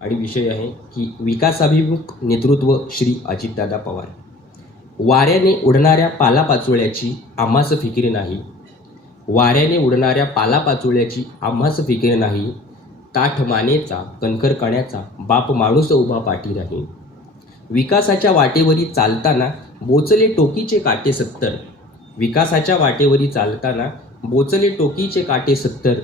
आणि विषय आहे की विकासाभिमुख नेतृत्व श्री अजितदादा पवार. वाऱ्याने उडणाऱ्या पालापाचोळ्याची आम्हास फिकीर नाही. वाऱ्याने उडणाऱ्या पालापाचोळ्याची आम्हास फिकीर नाही. ताठ मानेचा कणखर कण्याचा बाप माणूस उभा पाठी राही विकासाच्या वाटेवरी चालताना बोचले टोकीचे काटे सत्तर. विकासाच्या वाटेवरी चालताना बोचले टोकीचे काटे सत्तर.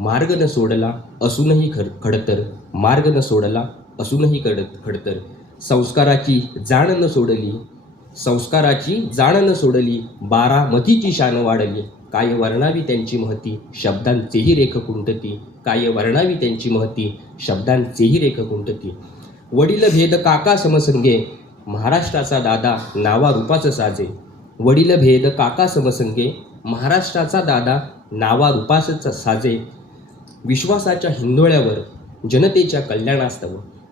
मार्ग न सोडला असूनही खड खडतर. मार्ग न सोडला असूनही खडत खडतर. संस्काराची जाण न सोडली संस्काराची जाण न सोडली बारामतीची शान वाढली. काय वर्णावी त्यांची महती? शब्दांचेही रेख कुंटती. काय वर्णावी त्यांची महती? शब्दांचेही रेख कुंटती. वडील भेद काका समसंगे महाराष्ट्राचा दादा नावा रूपाचं साजे. वडील भेद काका समसंगे महाराष्ट्राचा दादा नावा रूपाचं साजे. विश्वासाच्या हिंदोळ्यावर जनतेच्या कल्याणास्तव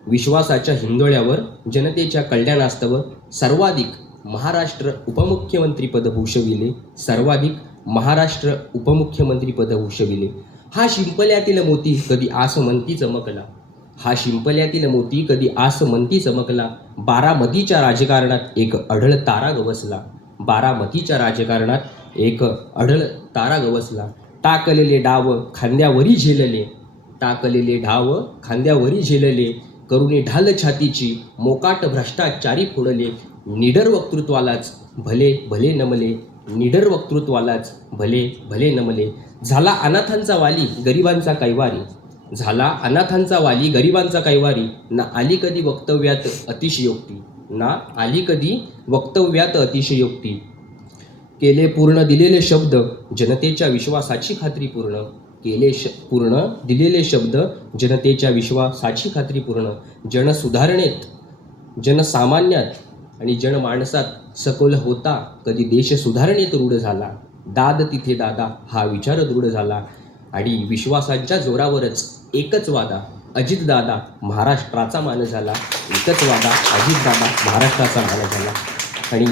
विश्वासाच्या हिंदोळ्यावर जनतेच्या कल्याणास्तव सर्वाधिक महाराष्ट्र उपमुख्यमंत्रीपद भूषविले सर्वाधिक महाराष्ट्र उपमुख्यमंत्रीपद भूषविले. हा शिंपल्यातील मोती कधी आसमंती चमकला? हा शिंपल्यातील मोती कधी आसमंती चमकला? बारामतीच्या राजकारणात एक अढळ तारा गवसला. बारामतीच्या राजकारणात एक अढळ तारा गवसला. टाकलेले डाव खांद्यावरी झेलले. टाकलेले डाव खांद्यावरी झेलले. करुणी ढाल छातीची मोकाट भ्रष्टाचारी फोडले. निडर वक्तृत्वालाच भले भले नमले. निडर वक्तृत्वालाच भले भले नमले. झाला अनाथांचा वाली गरिबांचा कैवारी. झाला अनाथांचा वाली गरिबांचा कैवारी. ना आली कधी वक्तव्यात अतिशयोक्ती. ना आली कधी वक्तव्यात अतिशयोक्ती. केले पूर्ण दिलेले शब्द जनतेच्या विश्वासाची खात्री पूर्ण. केले श पूर्ण दिलेले शब्द जनतेच्या विश्वासाची खात्री पूर्ण. जनसुधारणेत जनसामान्यात आणि जनमाणसात सखोल होता. कधी देश सुधारणेत रूढ झाला. दाद तिथे दादा हा विचार दृढ झाला. आणि विश्वासाच्या जोरावरच एकच वादा अजितदादा महाराष्ट्राचा मान झाला. एकच वादा अजितदादा महाराष्ट्राचा मान झाला. आणि